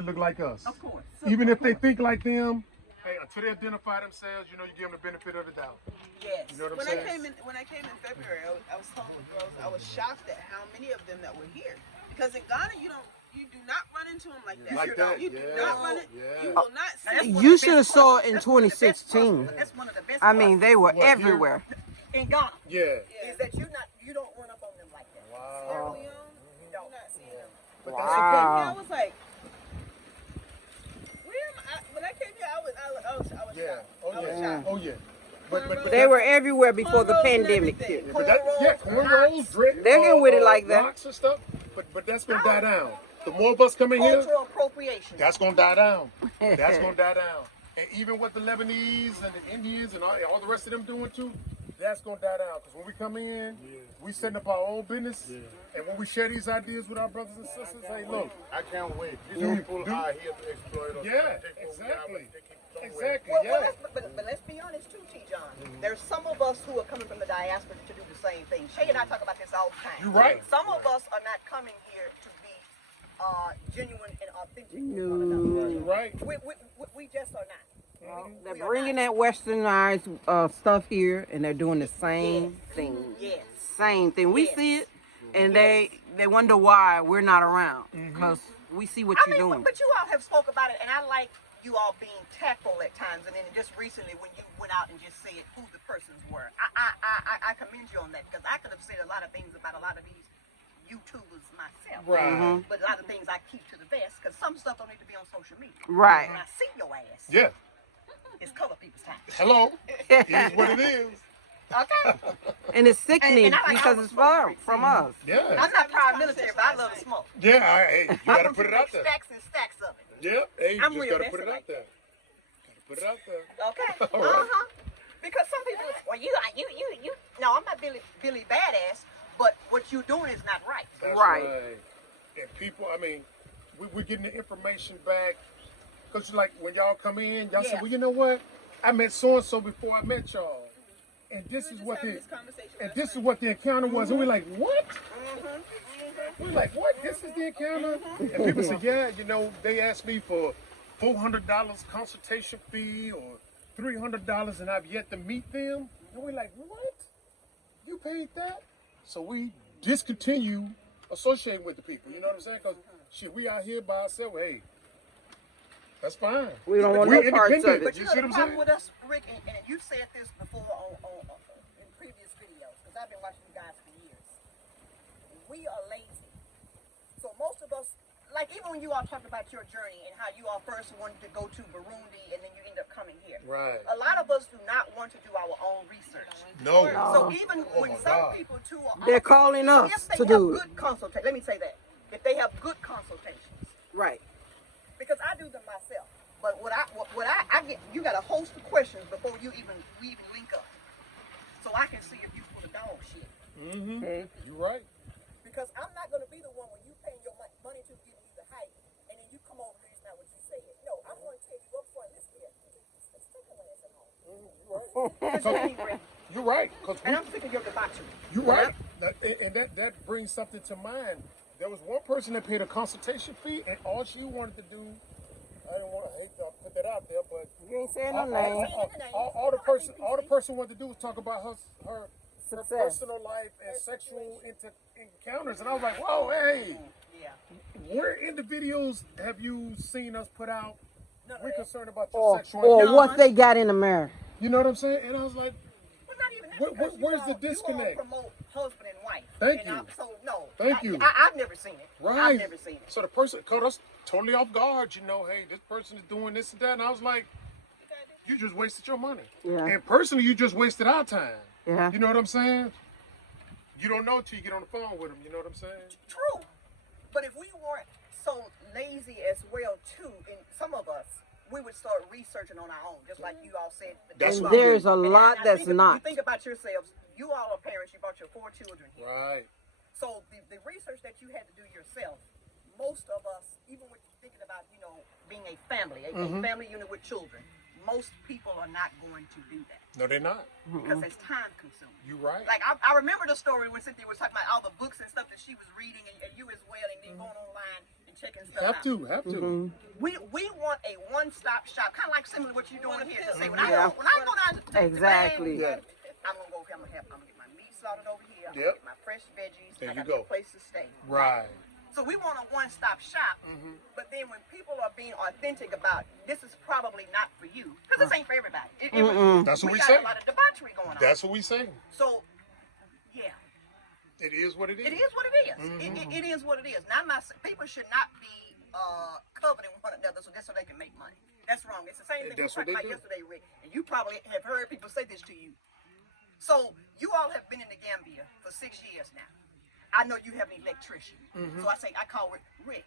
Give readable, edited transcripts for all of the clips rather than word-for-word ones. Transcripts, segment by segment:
to look like us. Of course. Even if they think like them, hey, until they identify themselves, you know, you give them the benefit of the doubt. Yes. You know what I'm When saying? when I came in February, I was telling the girls I was shocked at how many of them that were here. Because in Ghana, you do not run into them like that. Like that, You do yeah. not run it. Yeah. You will not see. You should have saw it in 2016. That's one of the best. I mean, they were What, here? everywhere. in Ghana. Yeah. Is that you don't run up on them like that. Wow. You don't not see them. But Wow. that's okay. I was like, where am I? When I came here, I was shocked. Yeah. Oh I was yeah. shocked. Oh yeah. But They were everywhere before the Cornrows and pandemic everything. hit. But that, yeah, cornrows, dread, They're getting with it like that. locks and stuff. But that's gonna die down. The more of us come in here, Cultural appropriation. that's gonna die down. That's gonna die down. And even what the Lebanese and the Indians and all the rest of them doing too, that's gonna die down. Because when we come in, we setting up our own business. And when we share these ideas with our brothers and sisters, hey, look. I can't wait. These people are here to exploit us. Yeah, Take what we exactly. have, they keep somewhere. Exactly, Well, yeah. but let's be honest too, T. John. There's some of us who are coming from the diaspora to do the same thing. Shay and I talk about this all the time. You're right. Some of us are not coming here to be genuine and authentic. You're right. We just are not. They're bringing that westernized stuff here, and they're doing the same thing. Yes. Same thing. We Yes. see it, and they wonder why we're not around, because we see what you're doing. But you all have spoke about it, and I like you all being tactful at times. And then just recently, when you went out and just said who the persons were, I commend you on that, because I could have said a lot of things about a lot of these YouTubers myself. Right. But a lot of things I keep to the vest, because some stuff don't need to be on social media. Right. When I see your ass, Yeah. it's color people's time. Hello. It is what it is. Okay. And it's sickening And I like because all it's the far smoke. from us. Yeah. I'm not proud military, but I love to smoke. Yeah, hey, you gotta put it out there. Stacks and stacks of it. Yeah, hey, you I'm just real gotta put it messy out there. Gotta put it out there. Okay. All right. Because some people, well, you. No, I'm not Billy Badass, but what you're doing is not right. That's Right. And people, I mean, we're getting the information back. Because, like, when y'all come in, y'all say, Yeah. well, you know what? I met so-and-so before I met y'all. And this is what the encounter was. And we're like, what? We're like, what? This is the encounter? And people say, yeah, you know, they asked me for $400 consultation fee or $300 and I've yet to meet them. And we're like, what? You paid that? So we discontinue associating with the people. You know what I'm saying? Because, shit, we out here by ourselves. Hey, that's fine. We don't want We're no parts of independent. it. But you You know see the what I'm problem saying? with us, Rick, and you've said this before in previous videos, because I've been watching you guys for years. We are lazy. So most of us, like even when you all talk about your journey and how you all first wanted to go to Burundi and then you end up coming here. Right. A lot of us do not want to do our own research. No. So even Oh when my some God. people too are, They're calling us if they to have do it. good consultation, let me say that. If they have good consultations, Right. because I do them myself. But what I get, you got a host of questions before we even link up, so I can see if you full of dog shit. Mm-hmm. You're right. Because I'm not gonna be the one when you paying your money to give you the hype, and then you come over here, it's not what you said. No, I'm gonna tell you up front. Listen here, let's take a ass at home. You're right. And I'm sick of your debauchery. You're right. And that brings something to mind. There was one person that paid a consultation fee, and all she wanted to do, I didn't want to hate to put that out there, but You ain't saying no name. all the person wanted to do was talk about her personal life and sexual encounters, and I was like, whoa, hey, Yeah. where in the videos have you seen us put out? We're concerned about your Or sexual what encounters. they got in America. You know what I'm saying? And I was like, Well, not even that, because where's you the all disconnect? promote husband and wife. Thank And you. So no. Thank you. I've never seen it. Right. I've never seen it. So the person caught us totally off guard, you know, hey, this person is doing this and that. And I was like, you just wasted your money. Yeah. And personally, you just wasted our time. Yeah. You know what I'm saying? You don't know till you get on the phone with them, you know what I'm saying? True. But if we weren't so lazy as well too, and some of us, we would start researching on our own, just like you all said. That's And what we there's do. a lot that's not. You think about yourselves. You all are parents. You brought your 4 children here. Right. So the research that you had to do yourself, most of us, even with thinking about, being a family, a family unit with children, most people are not going to do that No, they're not. because it's time consuming. You're right. Like I remember the story when Cynthia was talking about all the books and stuff that she was reading, and you as well, and then going online and checking stuff out. Have to. We want a one-stop shop, kind of like similar to what you're doing here. To say when I go down to Exactly. Japan, I'm gonna go over here. I'm gonna get my meat slaughtered over here. I'm Yep. gonna get my fresh veggies. There I you got go. a place to stay. Right. So we want a one-stop shop, but then when people are being authentic about this is probably not for you, because this ain't for everybody. That's what we got say. a lot of debauchery going on. That's what we say. So, yeah. It is what it is. It is what it is. It is what it is. Now, people should not be coveting one another so they can make money. That's wrong. It's the same thing we That's what talked they about do. yesterday, Rick. And you probably have heard people say this to you. So you all have been in the Gambia for 6 years now. I know you have an electrician. So I call Rick.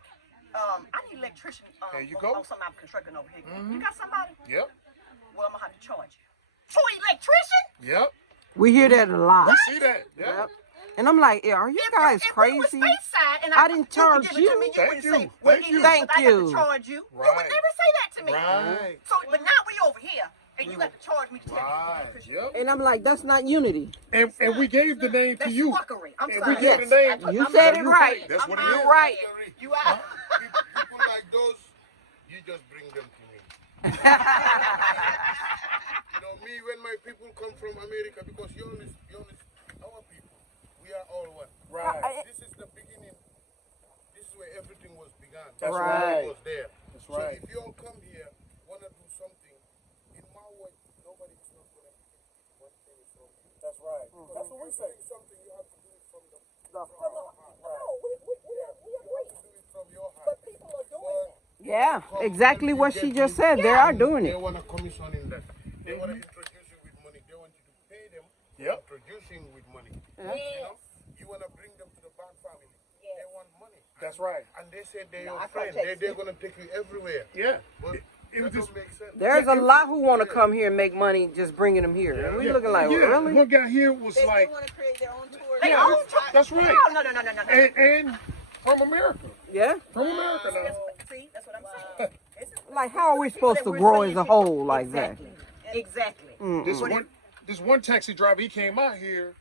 I need an electrician There you go. on something I'm constructing over here. You got somebody? Yep. Well, I'm going to have to charge you. For electrician? Yep. We hear that a lot. We see that. Yep. Yep. And I'm like, are you guys If we was crazy? stateside and I didn't charge give it to me, you. wouldn't Thank say, you. well, Thank it you. is, Thank but I got you. to charge you. You Right. would never say that to me. Right. So, but now we over here, and you got to charge me to take Right. it. Yep. And I'm like, that's not unity. And we gave the name to That's you. fuckery. I'm And sorry. we gave the name. You said it right. That's what it You're is. right. You are. People like those, you just bring them to me. Me, when my people come from America, because you only our people, we are all one. Right. This is the beginning. This is where everything was begun. That's right. Was there. That's right. So if you all come here, want to do something, in my way, nobody is not going to take one penny from you. That's right. That's what we say. Something you have to do it from the No, we agree. do it from your heart. But people are doing that. Yeah, exactly what she just said. They are doing They it. want a commission in that. They want to introduce you with money. They want you to pay them. Yep. Introducing with money. Yes. You want to bring them to the bank family. They want money. That's right. And they say they're No, your I friend. can't take They're going to take you everywhere. Yeah. But It was that just. don't make sense. There's a lot who want to come here and make money just bringing them here. And we looking like, yeah. really? One guy here was They like, want to create their own tour. They own tour. that's right. No. And from America. Yeah. From America now. See, that's what I'm saying. Like, how are we supposed to grow as a whole like that? Exactly. This one taxi driver, he came out here,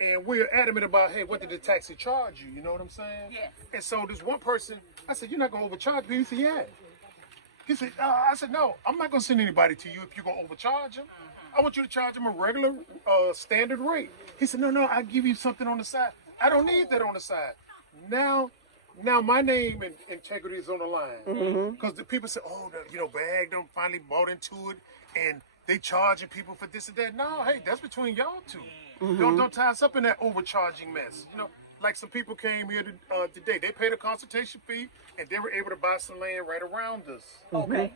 and we were adamant about, hey, what did the taxi charge you? You know what I'm saying? Yes. And so this one person, I said, you're not gonna overcharge me? He said, yeah. He said, I said, no, I'm not gonna send anybody to you if you're gonna overcharge him. I want you to charge him a regular standard rate. He said, no, I'll give you something on the side. I don't need that on the side. Now my name and integrity is on the line. Because the people say, oh, Bag them finally bought into it, and they charging people for this and that. No, hey, that's between y'all two. Don't tie us up in that overcharging mess. Like some people came here today. They paid a consultation fee, and they were able to buy some land right around us. Okay.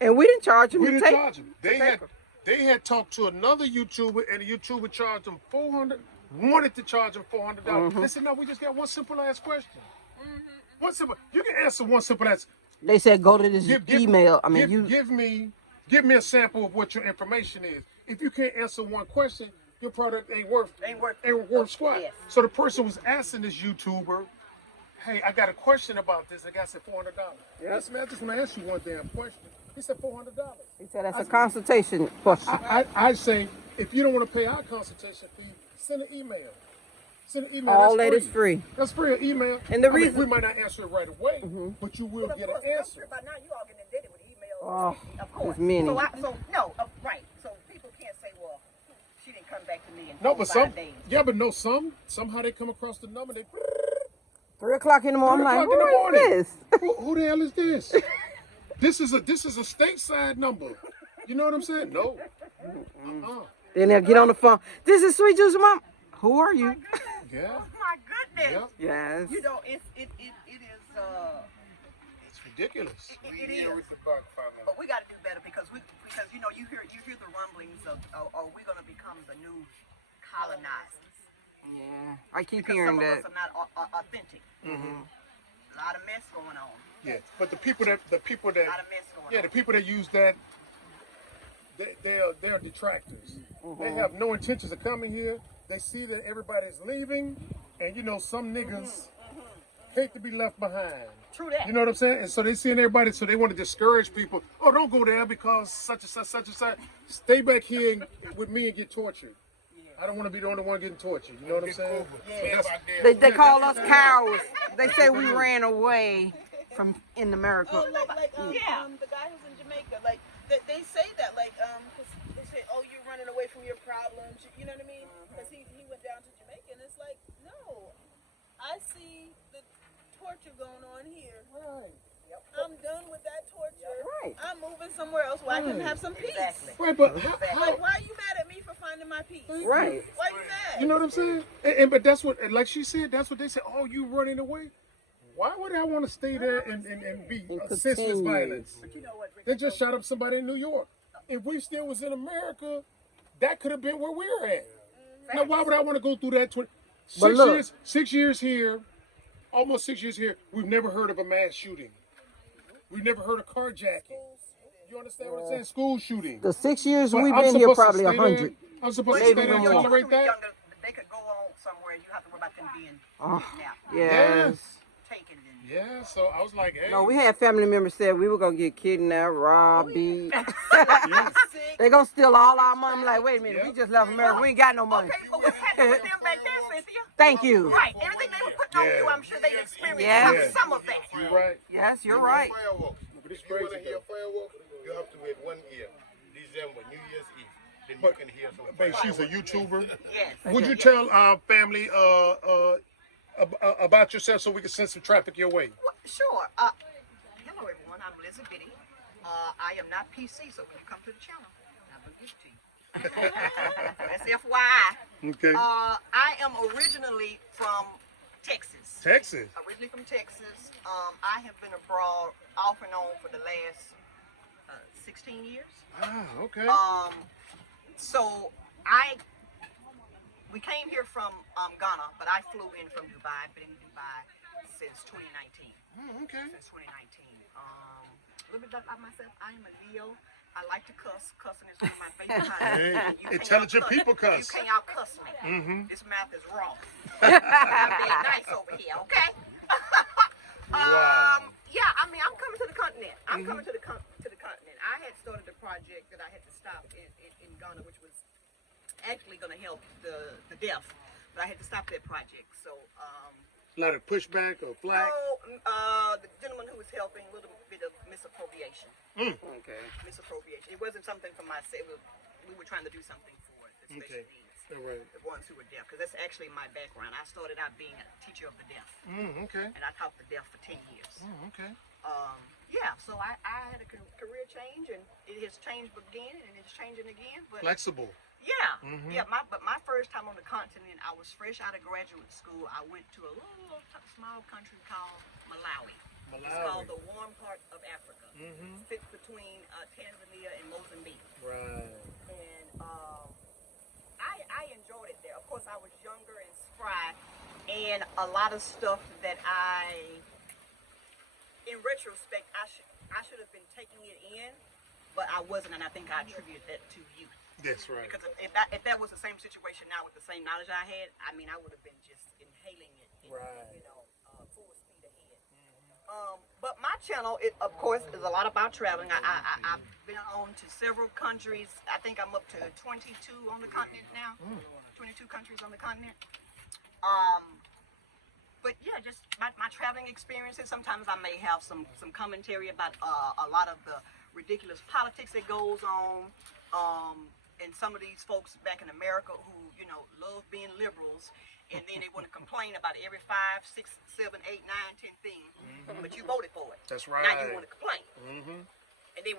And we didn't charge them We to didn't take. charge them. They had talked to another YouTuber, and the YouTuber charged them $400. Wanted to charge them $400. They said, no, we just got one simple ass question. One simple. You can answer one simple ass. They said go to this email. I mean, give me a sample of what your information is. If you can't answer one question, your product ain't worth squat. Yes. So the person was asking this YouTuber, hey, I got a question about this. The guy said $400. Yes, man, I just want to ask you one damn question. He said $400. he said that's a consultation question. I say, if you don't want to pay our consultation fee, send an email. Send an email. All That's that is free. That's free, an email. And the I mean, reason- we might not answer it right away, but you will get an answer. By now, you all getting indebted with emails. Oh, of course. there's many. Right. So people can't say, well, she didn't come back to me in No, 4 but 5 days. somehow they come across the number. They 3 o'clock in the morning. I'm like, 3 o'clock in the who morning. is this? Who the hell is this? This is a stateside number. You know what I'm saying? No. Then they'll get on the phone. This is Sweet Juice Mom. Who are you? Yeah. Oh my goodness. Yeah. Yes. You know, it is. It's ridiculous. We It here is. with the bank family. But we got to do better because you hear the rumblings of we're going to become the new colonizers. Yeah. I keep Because hearing some that. of us are not authentic. A lot of mess going on. Yeah. But the people that A lot of mess going on. the people that use that, they're detractors. They have no intentions of coming here. They see that everybody's leaving, and some niggas hate to be left behind. True that. You know what I'm saying? And so they seeing everybody, so they want to discourage people. Oh, don't go there because such and such, such and such. Stay back here with me and get tortured. I don't want to be the only one getting tortured. You know what I'm saying? They call us cowards. They say we ran away from in America. Oh, the guy who's in Jamaica, like they say that, like 'cause they say, oh, you're running away from your problems. You know what I mean? Because he went down to Jamaica, and it's like, no, I see the torture going on here. Right. I'm done with that torture. Right. I'm moving somewhere else where I can have some peace. Exactly. Right, but Like, why are you mad at me for finding my peace? Right. Why are you mad? you know what I'm saying? And but that's what, like she said, that's what they said. Oh, you running away? Why would I want to stay there and be senseless continue. violence? But you know what, Rick? They just shot up somebody in New York. If we still was in America, that could have been where we're at. Now, why would I want to go through that? But look. 6 years here, almost 6 years here, we've never heard of a mass shooting. We've never heard of carjacking. You understand what I'm saying? School shooting. The 6 years But we've I'm been here, supposed to probably stay 100. there. I'm supposed to Maybe stay there and more. tolerate that? Younger, they could go on somewhere and you have to worry about them being kidnapped, Yes. taken. Yeah, so I was like, hey. No, we had family members said we were gonna get kidnapped, robbed, beat. They gonna steal all our money. I'm like, wait a minute, we just left America. We ain't got no money. Okay, but what's happening with them back there, Cynthia? Thank you. Right, everything they were putting on you, I'm sure they've experienced Yes. some of that. You're right. Yes, you're right. Fireworks. But it's If you want crazy, to hear though. fireworks, you have to wait 1 year. December, New Year's Eve. Then you can hear some Babe, fireworks. she's a YouTuber. Yes. Would you tell our family about yourself so we can send some traffic your way? Well, sure. Hello, everyone. I'm Lizzie Biddy. I am not PC, so when you come to the channel, I'm going to give it to you. That's FYI. Okay. I am originally from Texas. Texas. Originally from Texas. I have been abroad off and on for the last 16 years. Ah, okay. So we came here from Ghana, but I flew in from Dubai. I've been in Dubai since 2019. Okay. Since 2019. A little bit about myself. I am a Leo. I like to cuss. Cussing is one of my favorite hobbies. Hey, You can't intelligent out-cuss- people cuss. You can't out cuss me. Mm-hmm. This mouth is raw. I'm being nice over here, okay? Wow. Yeah, I mean, I'm coming to the continent. I'm coming to the continent. I had started a project that I had to stop in Ghana, which was actually going to help the deaf, but I had to stop that project. So, A lot of pushback or flack. the gentleman who was helping, a little bit of misappropriation. Okay. Misappropriation. It wasn't something for myself. We were trying to do something for the special needs. All right. The ones who were deaf, because that's actually my background. I started out being a teacher of the deaf, Okay. and I taught the deaf for 10 years. Okay. Yeah, so I had a career change, and it has changed again, and it's changing again. But Flexible. yeah, but my first time on the continent, I was fresh out of graduate school. I went to a little small country called Malawi. It's called the warm part of Africa. Sits between Tanzania and Mozambique. Right. And I enjoyed it there. Of course, I was younger and spry, and a lot of stuff that in retrospect, I should have been taking it in, but I wasn't, and I think I attribute that to youth. That's right. Because if that was the same situation now with the same knowledge I had, I mean, I would have been just inhaling it, Right. full speed ahead. But my channel, of course, is a lot about traveling. I've been on to several countries. I think I'm up to 22 on the continent now. 22 countries on the continent. But yeah, just my traveling experiences. Sometimes I may have some commentary about a lot of the ridiculous politics that goes on. And some of these folks back in America who, love being liberals, and then they want to complain about every 5, 6, 7, 8, 9, 10 things, but you voted for it. That's right. Now you want to complain. And then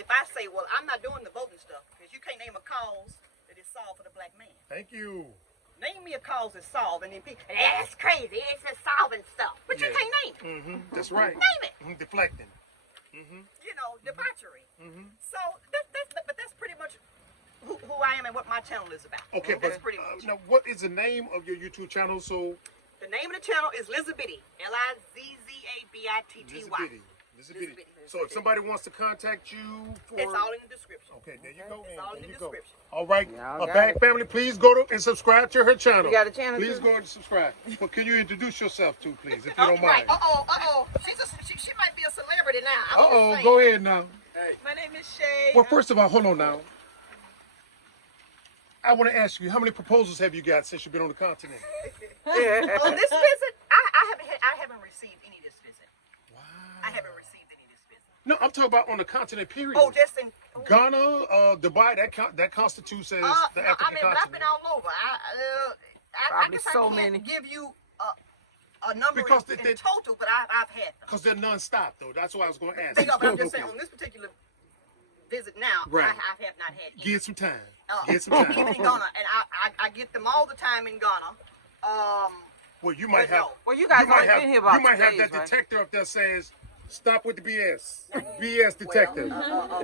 if I say, well, I'm not doing the voting stuff, because you can't name a cause that is solved for the black man. Thank you. Name me a cause that's solved, and then people, that's crazy, it's just solving stuff. But you can't name it. That's right. Name it. Deflecting. Debauchery. So but that's pretty much who I am and what my channel is about. Okay, That's but pretty much. now what is the name of your YouTube channel? So The name of the channel is Lizabitty. Lizzabitty. Lizabitty. This is a video. So if somebody wants to contact you for... It's all in the description. Okay, there you go. It's all in the description. All right, Y'all got Bag it. family, please go to and subscribe to her channel. You got a channel Please too? go and subscribe. But can you introduce yourself too, please, if you don't mind? She might be a celebrity now. Uh-oh, go ahead now. My name is Shay. Well, first of all, hold on now. I want to ask you, how many proposals have you got since you've been on the continent? On this visit, I haven't received any this visit. Wow. I haven't received any this visit. No, I'm talking about on the continent, period. Oh, just in Ghana, Dubai, that constitutes as the African but I've continent. been all over. I Probably guess so I can't many. give you a number Because in they- total, but I've had them. Because they're non-stop, though. That's what I was going to ask. They are, but I'm just saying, on this particular visit now, Right. I have not had any. Get some time. Uh, Get some time. Even in Ghana, and I get them all the time in Ghana. Well, you might But have. no. Well, you guys You might only have. been here about You might 2 have days, that right? detector up there says, "Stop with the BS." BS detector.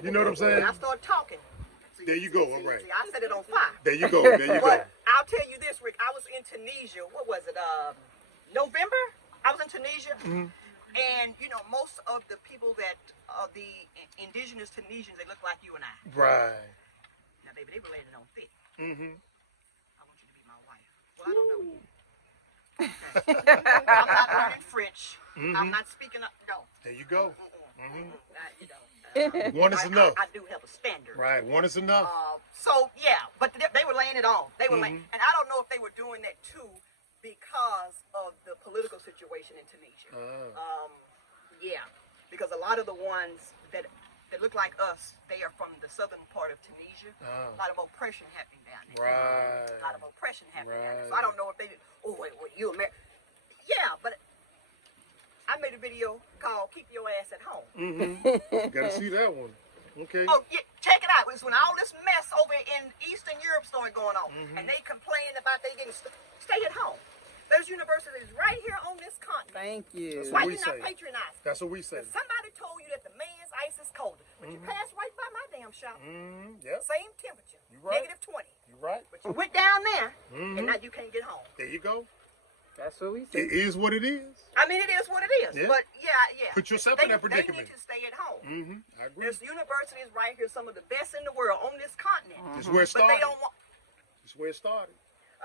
You know what I'm saying? When I start talking. See, There you go, all right. See, I set it on fire. There you go. There you go. But I'll tell you this, Rick. I was in Tunisia. What was it? November. I was in Tunisia, and you know, most of the people that the indigenous Tunisians, they look like you and I. Right. Now, baby, they were landing on thick. Mm-hmm. I want you to be my wife. Well, I don't know you. I'm not learning French. I'm not speaking up. No. There you go. You know, One is enough. I do have a standard. Right. One is enough. So yeah, but they were laying it on. They were laying, and I don't know if they were doing that too because of the political situation in Tunisia. Yeah, because a lot of the ones that look like us, they are from the southern part of Tunisia. A lot of oppression happening down there. Right. A lot of oppression happening down there. So Right. I don't know if they did. Oh wait, you American? Yeah, but I made a video called "Keep Your Ass at Home." Gotta see that one. Okay. Oh, yeah, check it out. It was when all this mess over in Eastern Europe started going on, and they complaining about they getting stay at home. There's universities right here on this continent. Thank you. What Why we you not say. patronizing? That's what we say. Somebody told you that the man's ice is colder, but you passed right by my damn shop. Yep. Same temperature, You right. -20. You right. But you went down there, and now you can't get home. There you go. That's what we It said. is what it is. I mean, it is what it is. Yeah. But yeah. Put yourself they, in that predicament. They need to stay at home. I agree. There's universities right here, some of the best in the world on this continent. This is where it But they started. don't want. This is where it started.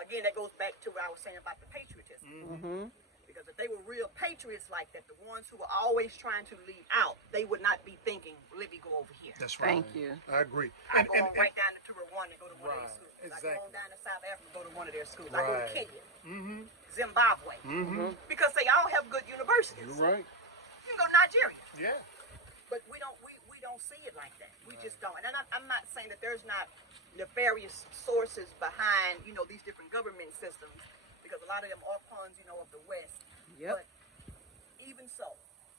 Again, that goes back to what I was saying about the patriotism. Because if they were real patriots like that, the ones who were always trying to leave out, they would not be thinking, let me go over here. That's right. Thank you. I agree. I go on right down to Rwanda and go to one of Right, their schools. I go exactly. on down to South Africa, go to one of their schools. I go to Right. Kenya, Zimbabwe, because they all have good universities. You're right. You can go to Nigeria, Yeah. but we don't see it like that. We just don't. And I'm not saying that there's not nefarious sources behind, you know, these different government systems, because a lot of them are pawns, you know, of the West. Yep. But even so,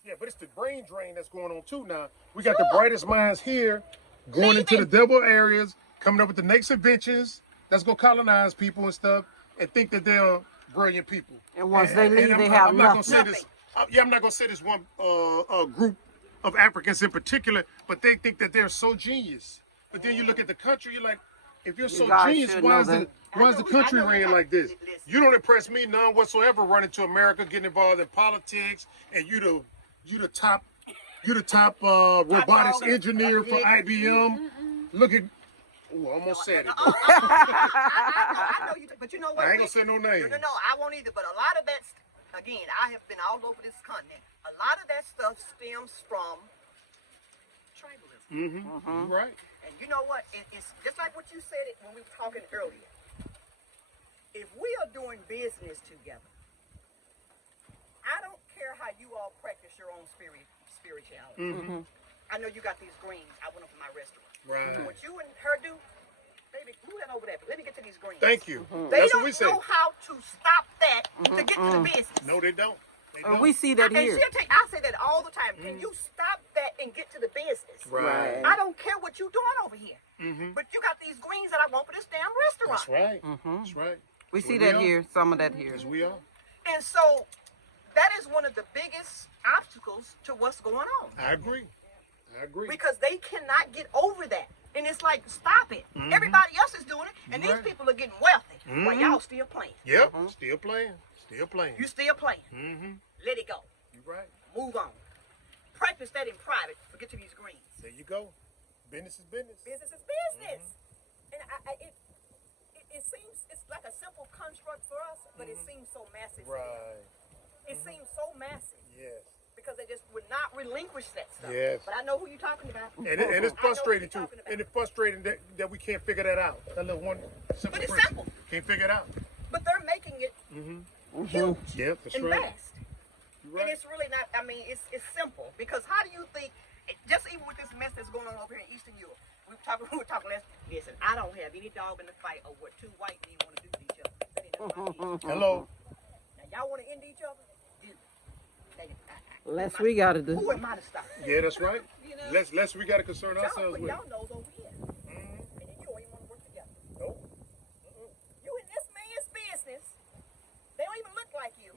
Yeah, but it's the brain drain that's going on too now. We got the brightest minds here going into the Leaving. devil areas, coming up with the next inventions that's going to colonize people and stuff and think that they're brilliant people. And once they leave, they I'm have not gonna nothing. say this. I'm not going to say this one group of Africans in particular, but they think that they're so genius. But then you look at the country, you're like, if you're so guys genius, should why know is that. the country I know ran you like this? listen. You don't impress me none whatsoever. Running to America, getting involved in politics, and you the top robotics engineer for IBM. Look at, I almost said it. I know you, but you know what? I ain't gonna say no names. No, I won't either. But a lot of that, again, I have been all over this continent. A lot of that stuff stems from tribalism. You're right. And you know what? It's just like what you said it when we were talking earlier. If we are doing business together, I don't care how you all practice your own spirituality. I know you got these greens. I went up to my restaurant. Right. What you and her do, baby, move that over there. But let me get to these greens. Thank you. They That's don't what we say. know how to stop that to get to the business. No, they don't. They And don't. we see that And here. I say that all the time. Can you stop that and get to the business? Right. I don't care what you're doing over here. But you got these greens that I want for this damn restaurant. That's right. That's right. We see we that are. here, some of that here. Yes, we are. And so that is one of the biggest obstacles to what's going on. I agree. Because they cannot get over that. And it's like, stop it. Everybody else is doing it, and these Right. people are getting wealthy. While y'all still playing. Yep. Still playing. Still playing. You still playing. Let it go. You're right. Move on. practice that in private, but get to these greens. There you go. Business is business. Business is business. And it seems, it's like a simple construct for us, but it seems so massive. Right. It seems so massive. Yes. Because they just would not relinquish that stuff. Yes. But I know who you're talking about. And it's frustrating too. And it's frustrating that we can't figure that out. That little one simple But it's principle. simple. Can't figure it out. But they're making it huge Yep, that's and right. vast. You're right. And it's really not, I mean, it's simple. Because how do you think, just even with this mess that's going on over here in Eastern Europe, we were talking last, listen, I don't have any dog in the fight of what two white men want to do to each other. That ain't none of my business. Hello. Now, y'all want to end each other? Do. Less we gotta do. Who am I to stop? Yeah, that's right. You know? Less we got to concern Y'all ourselves put with. y'all nose over here. And then you don't even want to work together. Nope. You in this man's business. They don't even look like you.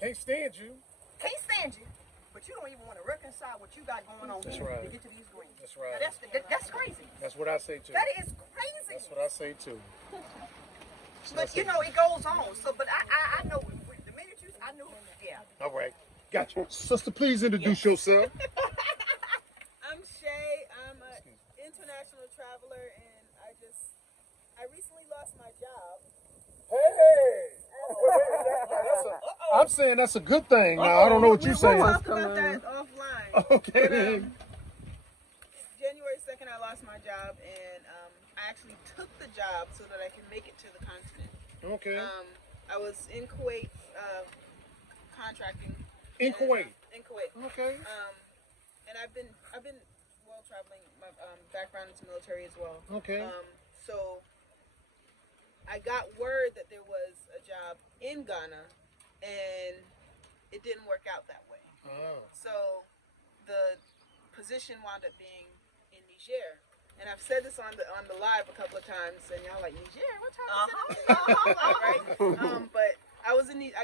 Can't stand you. Can't stand you. But you don't even want to reconcile what you got going on That's here right. to get to these greens. That's right. Now, that's crazy. That's what I say too. That is crazy. That's what I say too. But you know, it goes on. So, but I know the minute you, I knew, yeah. All right. Gotcha. Sister, please introduce yourself. I'm Shay. I'm an international traveler, and I recently lost my job. Hey! I'm saying that's a good thing. Now, I don't know what you're saying. We'll talk about that offline. Okay. But, January 2nd, I lost my job, and I actually took the job so that I can make it to the continent. Okay. I was in Kuwait contracting. In Kuwait. In Kuwait. Okay. And I've been well traveling. My background is military as well. Okay. So I got word that there was a job in Ghana, and it didn't work out that way. Oh. So the position wound up being in Niger. And I've said this on the live a couple of times, and y'all like, Niger? What time is it? Right? But I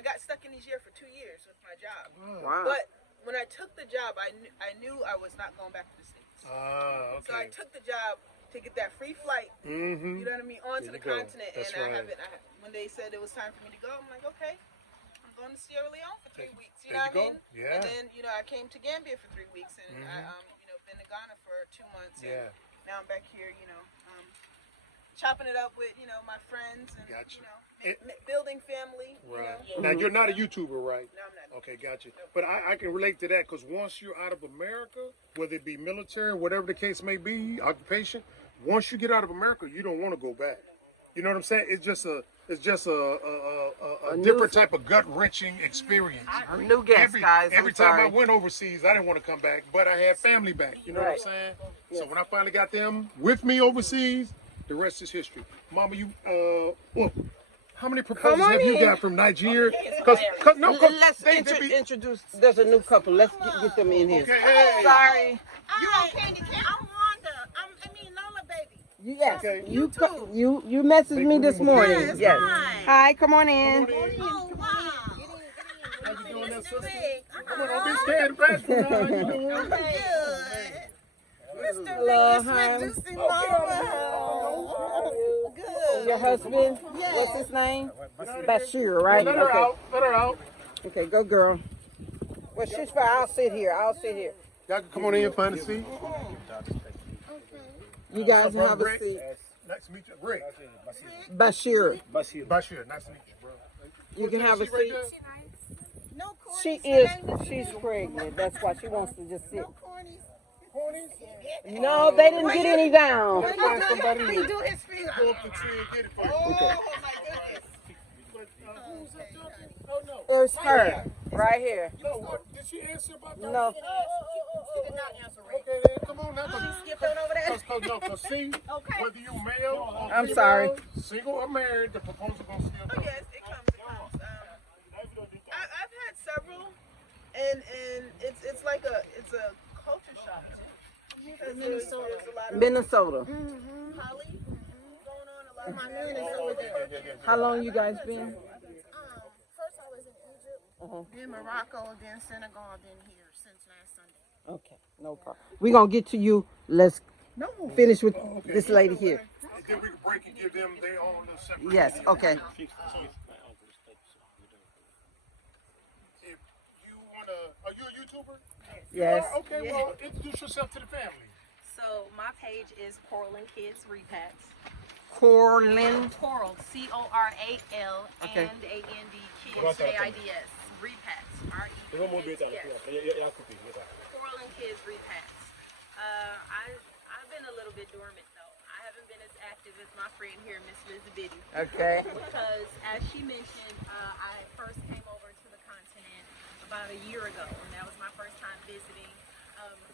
got stuck in Niger for 2 years with my job. Wow. But when I took the job, I knew I was not going back to the States. Ah, okay. So I took the job to get that free flight, Mm-hmm. you know what I mean, onto There the you go. continent. That's and right. when they said it was time for me to go, I'm like, okay, I'm going to Sierra Leone for 3 weeks. You There know you what I mean? go. Yeah. And then, I came to Gambia for 3 weeks, and I been to Ghana for 2 months. And Yeah. now I'm back here, chopping it up with, my friends and, Gotcha. building family. Right. You know? Now, you're not a YouTuber, right? No, I'm not. Okay, gotcha. But I can relate to that because once you're out of America, whether it be military, whatever the case may be, occupation, once you get out of America, you don't want to go back. You know what I'm saying? It's just a different type of gut wrenching experience. I'm new guest, guys. Every I'm time sorry. I went overseas, I didn't want to come back, but I had family back. You know Right. what I'm saying? So when I finally got them with me overseas, the rest is history. Mama, how many proposals have you got from Nigeria? Let's introduce. There's a new couple. Let's get them in here. Okay, hey. Sorry. You on candy cane? I'm Wanda. Lola baby. Yes. Okay. You messaged me this morning. Yes. Hi. Come on in. Oh, wow. How you doing, that sister? Come on, don't be scared. Fast now. How you doing? Hello. Hi. Your husband? What's his name? Bashir, right? Let her out. Let her out. Okay, go girl. Well, she's fine. I'll sit here. Y'all can come on in and find a seat. You guys Brother have a Greg. seat. Nice to meet you. Rick. Bashir. Bashir. Nice to meet you, bro. You can have a Right seat. there? No cornies. She is. She's pregnant. That's why she wants to just sit. Cornies. Ponies? No, they didn't get any down. Let's find somebody He to do his finger. go up the tree and get it for you. Oh, my goodness. But, who's that talking? Oh, no. It's her. Right here. No, what? Did she answer about that? No. She did not answer right. Okay, then come on now. Skipped on over there. Cause see, whether you male or I'm female, sorry. single or married, the proposal gonna still Oh come. yes, it comes. I've had several, and it's like a culture shock too. Because there's a lot of Minnesota. poly going on, a lot of Yeah. How long you guys been? First I was in Egypt, then Morocco, then Senegal, then here since last Sunday. Okay, no problem. We're going to get to you. Let's finish with this lady here. And then we can break and give them their own little separate. Yes, okay. If you wanna, are you a YouTuber? Yes. Yes. Okay, well, introduce yourself to the family. So my page is Coral and Kids Repats. Corlin. Coral, C-O-R-A-L Okay. and A-N-D Kids, K-I-D-S. Repats, R-E-P-A-T-S. Coral and Kids Repats. I've been a little bit dormant though. I haven't been as active as my friend here, Miss Elizabeth. Okay. Because as she mentioned, I first came over to the continent about a year ago, and that was my first time visiting.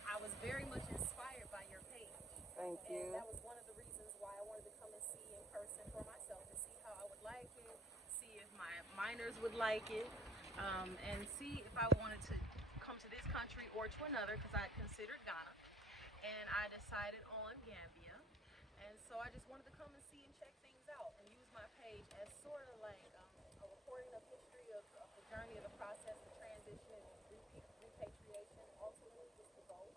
I was very much inspired by your page. Thank you. And that was one of the reasons why I wanted to come and see in person for myself, to see how I would like it, see if my minors would like it, and see if I wanted to come to this country or to another, because I considered Ghana. And I decided on Gambia. And so I just wanted to come and see and check things out and use my page as sort of like a recording of history of the journey of the process of transition and repatriation, ultimately just the goal.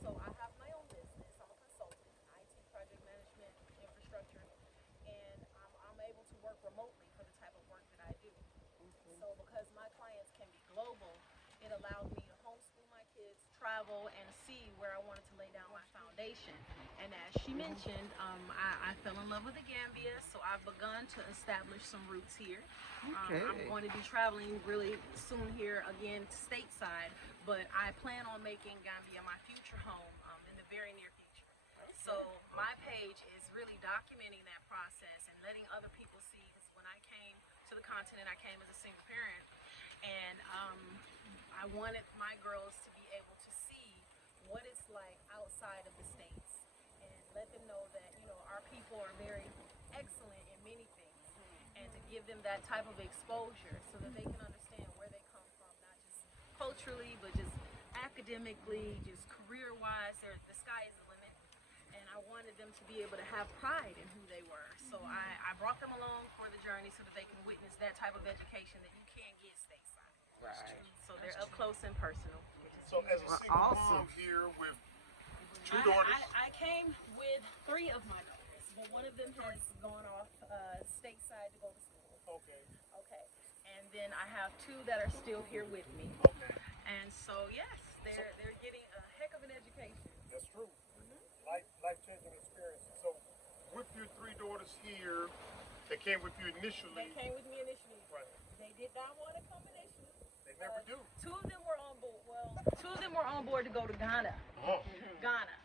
So I have my own business. I'm a consultant, IT project management, infrastructure, and I'm able to work remotely for the type of work that I do. So because my clients can be global, it allowed me to homeschool my kids, travel, and see where I wanted to lay down my foundation. And as she mentioned, I fell in love with the Gambia, so I've begun to establish some roots here. Okay. I'm going to be traveling really soon here again stateside, but I plan on making Gambia my future home in the very near future. So my page is really documenting that process and letting other people see, because when I came to the continent, I came as a single parent, and I wanted my girls to be able to see what it's like outside of the States and let them know that, you know, our people are very excellent in many things, and to give them that type of exposure so that they can understand where they come from, not just culturally, but just academically, just career-wise. The sky is the limit, and I wanted them to be able to have pride in who they were. So I brought them along for the journey so that they can witness that type of education that you can't get stateside. Right. So they're up close and personal. So as a single mom here with two daughters. I came with 3 of my daughters, but one of them has gone off stateside to go to school. Okay. Okay. And then I have 2 that are still here with me. Okay. And so yes, they're getting a heck of an education. That's true. Life-changing experience. So with your 3 daughters here, they came with you initially. They came with me initially. Right. They did not want to come initially. They never do. 2 of them were on board. Well, 2 of them were on board to go to Ghana. Oh. Ghana,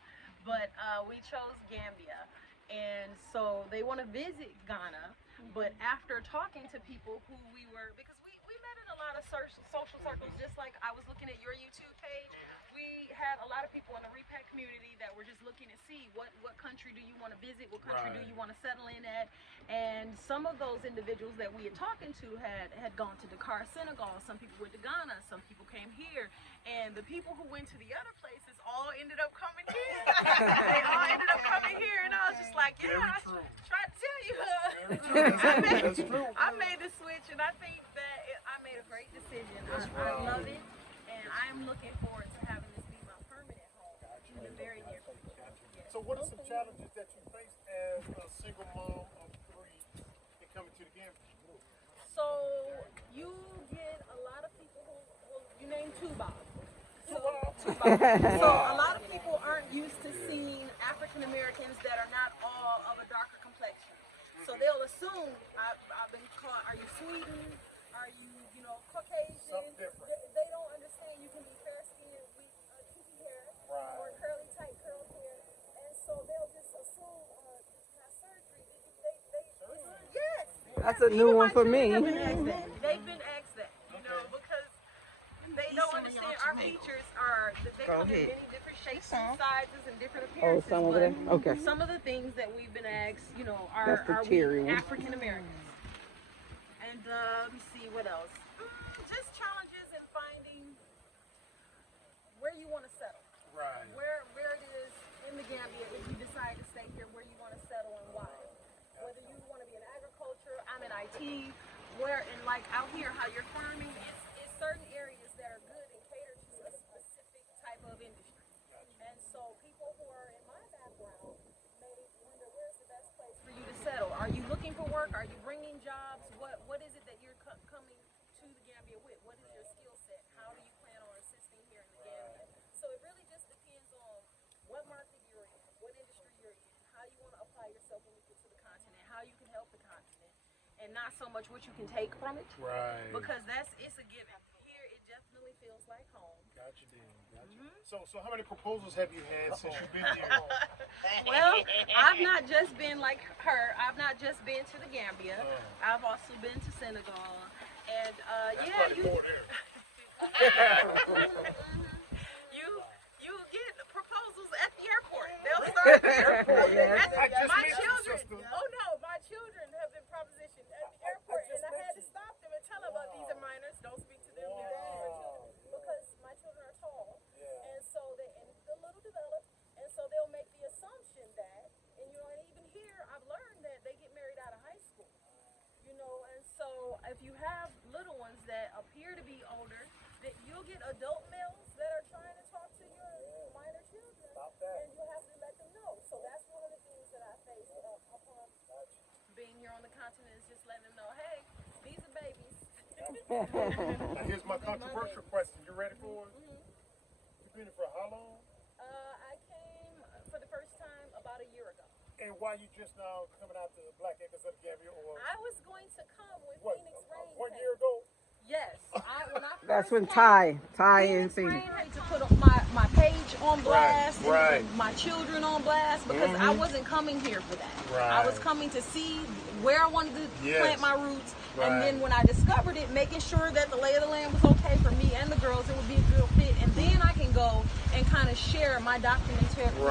but we chose Gambia, and so they want to visit Ghana. But after talking to people who because we met in a lot of social circles, just like I was looking at your YouTube page, we had a lot of people in the repat community that were just looking to see what country do you want to visit, what country do you want to settle in at, and some of those individuals that we had talking to had gone to Dakar, Senegal. Some people went to Ghana, some people came here, and the people who went to the other places all ended up coming here. They all ended up coming here, and I was just like, yeah, I tried to tell you. That's true. I made the switch, and I think that I made a great decision. I love it, and I am looking forward to having this be my permanent home in the very near future. Yes. So what are some challenges that you faced as a single mom of 3 in coming to the Gambia? So you get a lot of people you name 2 Bob. So a lot of people aren't used to seeing African Americans that are not all of a darker complexion. So they'll assume I've been called, are you Sweden? Are you, Caucasian? Something different. They don't understand you can be fair skinned with kinky hair or curly tight curly hair, and so they'll just assume you have surgery. Yes. That's a new one for me. They've been asked that, because they don't understand our features they come in many different shapes and sizes and different appearances. Oh, some over there? Okay. Some of the things that we've been asked, That's the are cherry we one. African Americans? And let me see, what else? Just challenges in finding where you want to settle. Right. Where it is in the Gambia, if you decide to stay here, where you want to settle and why. Whether you want to be in agriculture, I'm in IT, and like out here, how you're farming, it's certain areas that are good and cater to a specific type of industry. And so people who are in my background may wonder, where's the best place for you to settle? Are you looking for work? Are you bringing jobs? What is it that you're coming to the Gambia with? What is your skill set? How do you plan on assisting here in the Gambia? and not so much what you can take from it. Right. Because it's a given. Here, it definitely feels like home. Gotcha, Dan. Gotcha. So how many proposals have you had since you've been here? Well, I've not just been like her. I've not just been to the Gambia. I've also been to Senegal. And you get proposals at the airport. They'll start at the airport. My children. Oh no, my children have been propositioned at the airport, and I had to stop them and tell them about these are minors. Don't speak to them. They're children, because my children are tall, and so and a little developed, and so they'll make the assumption that, and and even here I've learned that they get married out of high school. And so if you have little ones that appear to be older, that you'll get adult males that are trying to talk to your minor children, and you'll have to let them know. So that's one of the things that I face upon being here on the continent, is just letting them know, hey, these are babies. Now here's my controversial question. You ready for it? You've been here for how long? I came for the first time about a year ago. And why you just now coming out to Black Acres of the Gambia? Or I was going to come when what, Phoenix Rain 1 came. year ago? Yes. When I That's first when came, Ty and Phoenix Rain thing. had to put my page on blast, Right. and my children on blast, because I wasn't coming here for that. I was coming to see where I wanted to plant my roots, and then when I discovered it, making sure that the lay of the land was okay for me and the girls, it would be a good fit, and then I can go and kind of share my documentation.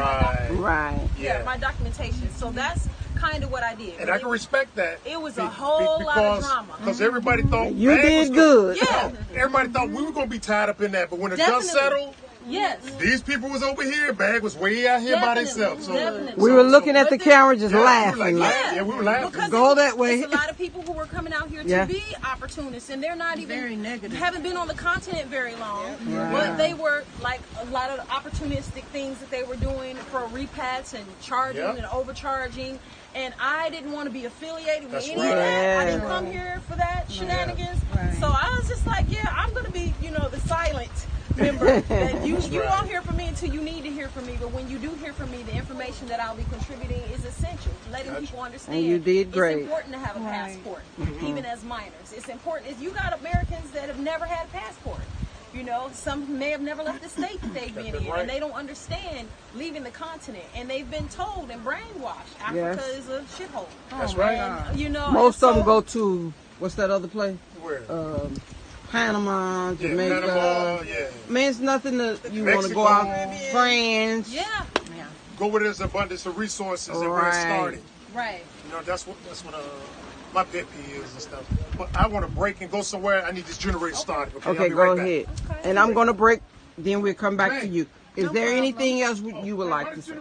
My documentation. So that's kind of what I did. And I can respect that. It was a whole lot of drama. Because everybody thought You did good. Yeah. Everybody thought we were going to be tied up in that. But when the dust settled, yes, these people was over here. Bag was way out here by themselves. So We were looking at the camera just laughing. we were laughing. Because Go that way. It's a lot of people who were coming out here to be opportunists, and they're not even Very negative. haven't been on the continent very long, but they were like a lot of opportunistic things that they were doing for repats and charging and overcharging, and I didn't want to be affiliated with any of that. I didn't come here for that shenanigans. So I was just like, I'm going to be, the silent member. That you won't hear from me until you need to hear from me, but when you do hear from me, the information that I'll be contributing is essential. Letting people understand. And you did great. It's important to have a passport, even as minors. It's important. If you got Americans that have never had a passport, some may have never left the state that they've been in, and they don't understand leaving the continent, and they've been told and brainwashed Africa is a shithole. That's right. And, Most of them go to, what's that other place? Where? Panama, Jamaica. Panama, Man, it's nothing that you want to go out. France. Go where there's abundance of resources and where it started. Right. That's what my pet peeve is and stuff. But I want to break and go somewhere. I need this generator started. Okay, Okay, go ahead. And I'm going to break, then we'll come back to you. Is there anything else you would like to say?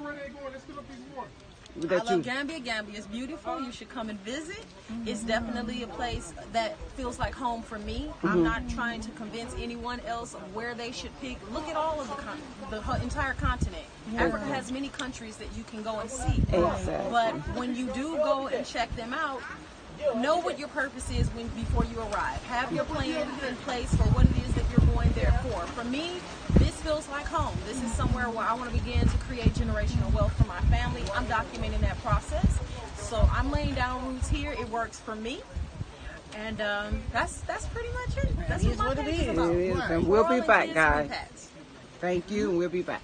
I love Gambia. Gambia is beautiful. You should come and visit. It's definitely a place that feels like home for me. I'm not trying to convince anyone else of where they should pick. Look at all of the entire continent. Africa has many countries that you can go and see. But when you do go and check them out, know what your purpose is before you arrive. Have your plan in place for what it is that you're going there for. For me, this feels like home. This is somewhere where I want to begin to create generational wealth for my family. I'm documenting that process. So I'm laying down roots here. It works for me. And that's pretty much it. That's what my page is about. And we'll be back, guys. Thank you, and we'll be back.